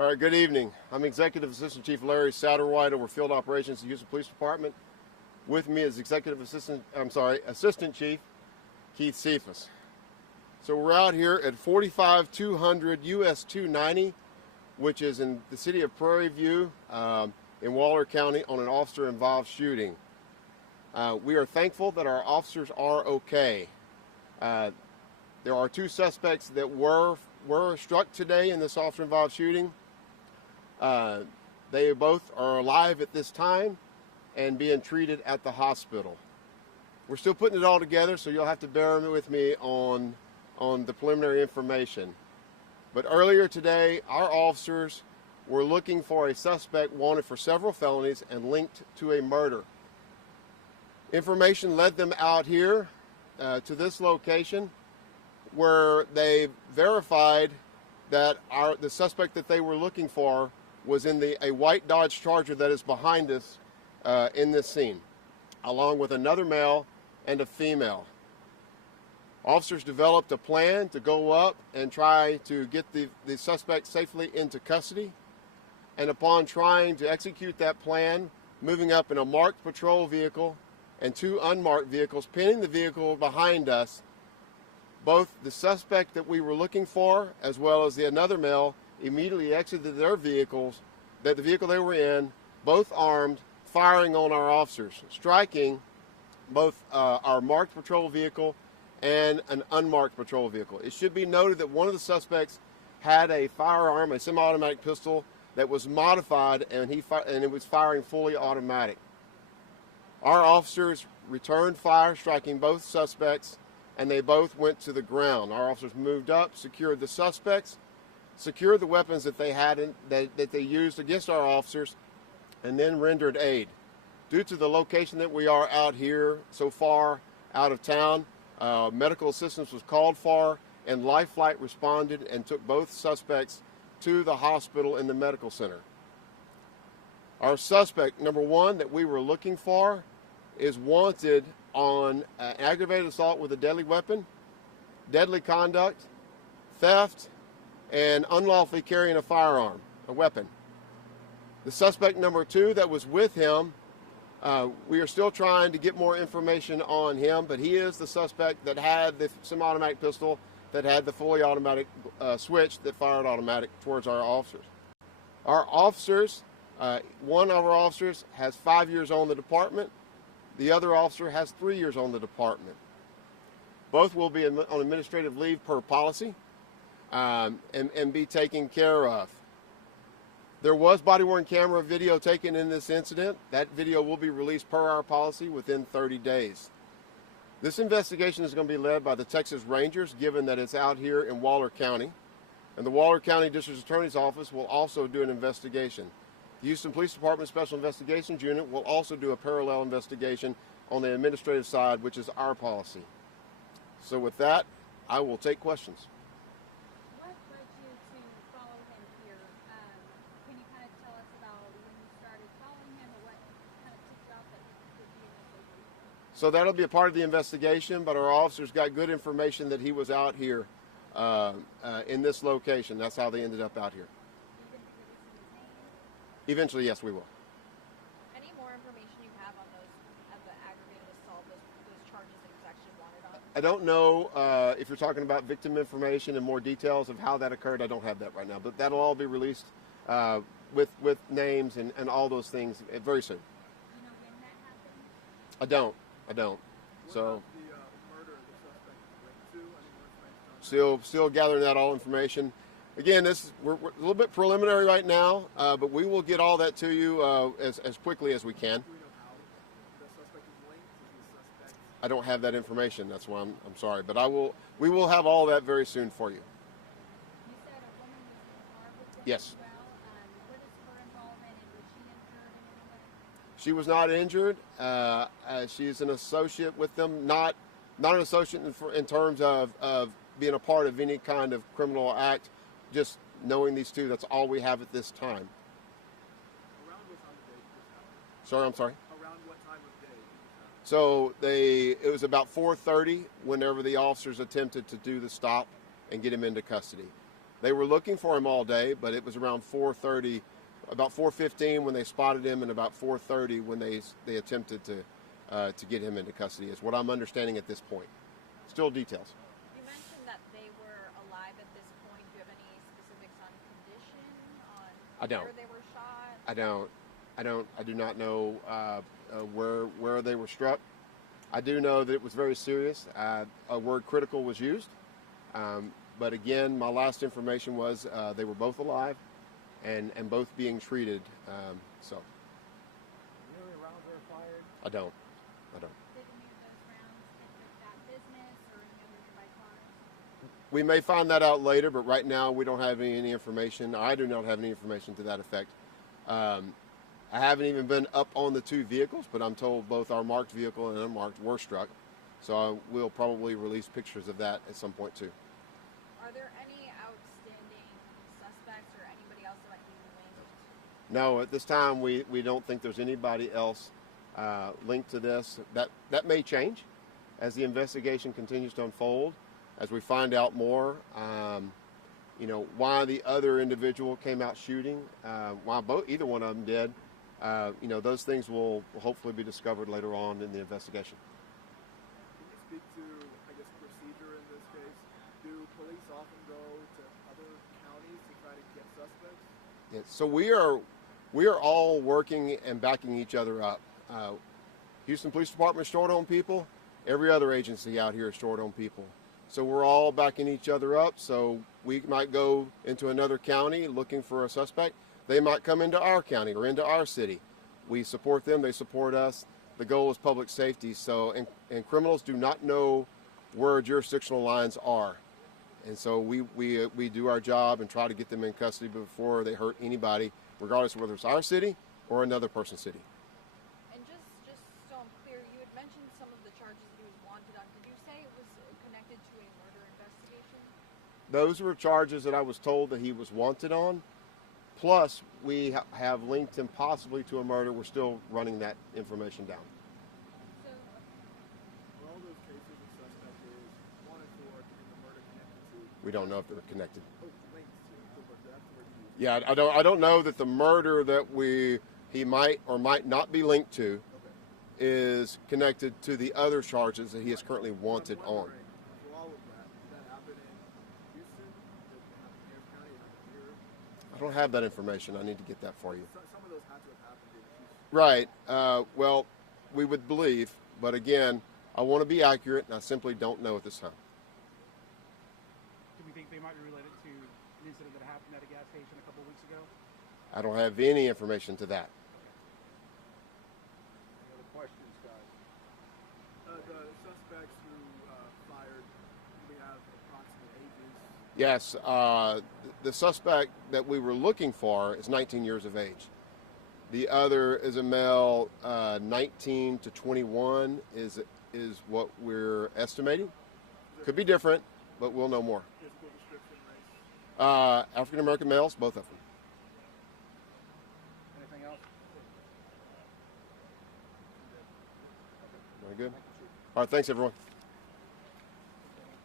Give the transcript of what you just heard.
All right, good evening. I'm Executive Assistant Chief Larry Satterwhite over Field Operations at the Houston Police Department. With me is Assistant Chief Keith Cephas. So we're out here at 45200 US 290, which is in the city of Prairie View in Waller County on an officer-involved shooting. We are thankful that our officers are okay. There are two suspects that were struck today in this officer-involved shooting. They both are alive at this time and being treated at the hospital. We're still putting it all together, so you'll have to bear with me on the preliminary information. But earlier today, our officers were looking for a suspect wanted for several felonies and linked to a murder. Information led them out here to this location, where they verified that the suspect that they were looking for was in a white Dodge Charger that is behind us in this scene, along with another male and a female. Officers developed a plan to go up and try to get the suspect safely into custody, and upon trying to execute that plan, moving up in a marked patrol vehicle and two unmarked vehicles, pinning the vehicle behind us, both the suspect that we were looking for as well as another male immediately exited their vehicles, the vehicle they were in, both armed, firing on our officers, striking both our marked patrol vehicle and an unmarked patrol vehicle. It should be noted that one of the suspects had a firearm, a semi-automatic pistol that was modified, and it was firing fully automatic. Our officers returned fire, striking both suspects, and they both went to the ground. Our officers moved up, secured the suspects, secured the weapons that they had that they used against our officers, and then rendered aid. Due to the location that we are out here so far out of town, medical assistance was called for, and Life Flight responded and took both suspects to the hospital in the medical center. Our suspect, number one, that we were looking for, is wanted on aggravated assault with a deadly weapon, deadly conduct, theft, and unlawfully carrying a firearm, a weapon. The suspect number two that was with him, we are still trying to get more information on him, but he is the suspect that had the semi-automatic pistol that had the fully automatic switch that fired automatic towards our officers. Our officers, one of our officers has 5 years on the department. The other officer has 3 years on the department. Both will be on administrative leave per policy and be taken care of. There was body-worn camera video taken in this incident. That video will be released per our policy within 30 days. This investigation is going to be led by the Texas Rangers, given that it's out here in Waller County. And the Waller County District Attorney's Office will also do an investigation. The Houston Police Department Special Investigations Unit will also do a parallel investigation on the administrative side, which is our policy. So with that, I will take questions. What led you to follow him here? Can you kind of tell us about when you started following him, or what kind of tipped you off that he could be in this location? So that'll be a part of the investigation, but our officers got good information that he was out here in this location. That's how they ended up out here. Eventually, yes, we will. Any more information you have on the aggravated assault, those charges that he was actually wanted on? I don't know if you're talking about victim information and more details of how that occurred. I don't have that right now, but that'll all be released with names and all those things very soon. You know when that happened? I don't. So What about the murder of the suspect linked to? still gathering that all information. Again, we're a little bit preliminary right now, but we will get all that to you as quickly as we can. Do we know how the suspect is linked? Is he a suspect? I don't have that information. That's why I'm sorry, but we will have all that very soon for you. You said a woman was in the car with him Yes. as well. What is her involvement, and was she injured in any way? She was not injured. She's an associate with them, not an associate in terms of being a part of any kind of criminal act. Just knowing these two, that's all we have at this time. Around what time of day did this happen? Sorry, I'm sorry. Around what time of day did this happen? So it was about 4:30 whenever the officers attempted to do the stop and get him into custody. They were looking for him all day, but it was around 4:30, about 4:15 when they spotted him, and about 4:30 when they attempted to get him into custody. Is what I'm understanding at this point. Still details. You mentioned that they were alive at this point. Do you have any specifics on condition, on I don't. where they were shot? I do not know where they were struck. I do know that it was very serious. A word critical was used. But again, my last information was they were both alive and both being treated. So. You know any rounds that were fired? I don't. Did any of those rounds hit that business or any other nearby cars? We may find that out later, but right now we don't have any information. I do not have any information to that effect. I haven't even been up on the two vehicles, but I'm told both our marked vehicle and unmarked were struck. So I will probably release pictures of that at some point too. Are there any outstanding suspects or anybody else that might be linked? No, at this time we don't think there's anybody else linked to this. That may change as the investigation continues to unfold, as we find out more. Why the other individual came out shooting, why either one of them did. Those things will hopefully be discovered later on in the investigation. Can you speak to, I guess, procedure in this case? Do police often go to other counties to try to get suspects? Yeah, so we are all working and backing each other up. Houston Police Department is short on people. Every other agency out here is short on people. So we're all backing each other up. So we might go into another county looking for a suspect. They might come into our county or into our city. We support them, they support us. The goal is public safety. So, and criminals do not know where jurisdictional lines are. And so we do our job and try to get them in custody before they hurt anybody, regardless of whether it's our city or another person's city. And just so I'm clear, you had mentioned some of the charges that he was wanted on. Did you say it was connected to a murder investigation? Those were charges that I was told that he was wanted on. Plus, we have linked him possibly to a murder. We're still running that information down. So, Were all those cases the suspect is wanted for in the murder connected to? We don't know if they're connected. Oh, linked to. So that's the word you used. Yeah, I don't know that the murder that he might or might not be linked to is connected to the other charges that he is currently wanted I'm on. wondering, for all of that, did that happen in Houston? Did it happen in Harris County? Did it happen here? I don't have that information. I need to get that for you. Some of those had to have happened in Houston. Right. Well, we would believe, but again, I want to be accurate, and I simply don't know at this time. Do we think they might be related to an incident that happened at a gas station a couple weeks ago? I don't have any information to that. Any other questions, guys? The suspects who fired, we have approximate ages. Yes, the suspect that we were looking for is 19 years of age. The other is a male, 19 to 21 is what we're estimating. Could be different, but we'll know more. Physical description, race. African American males, both of them. Anything else? Very good. All right, thanks everyone.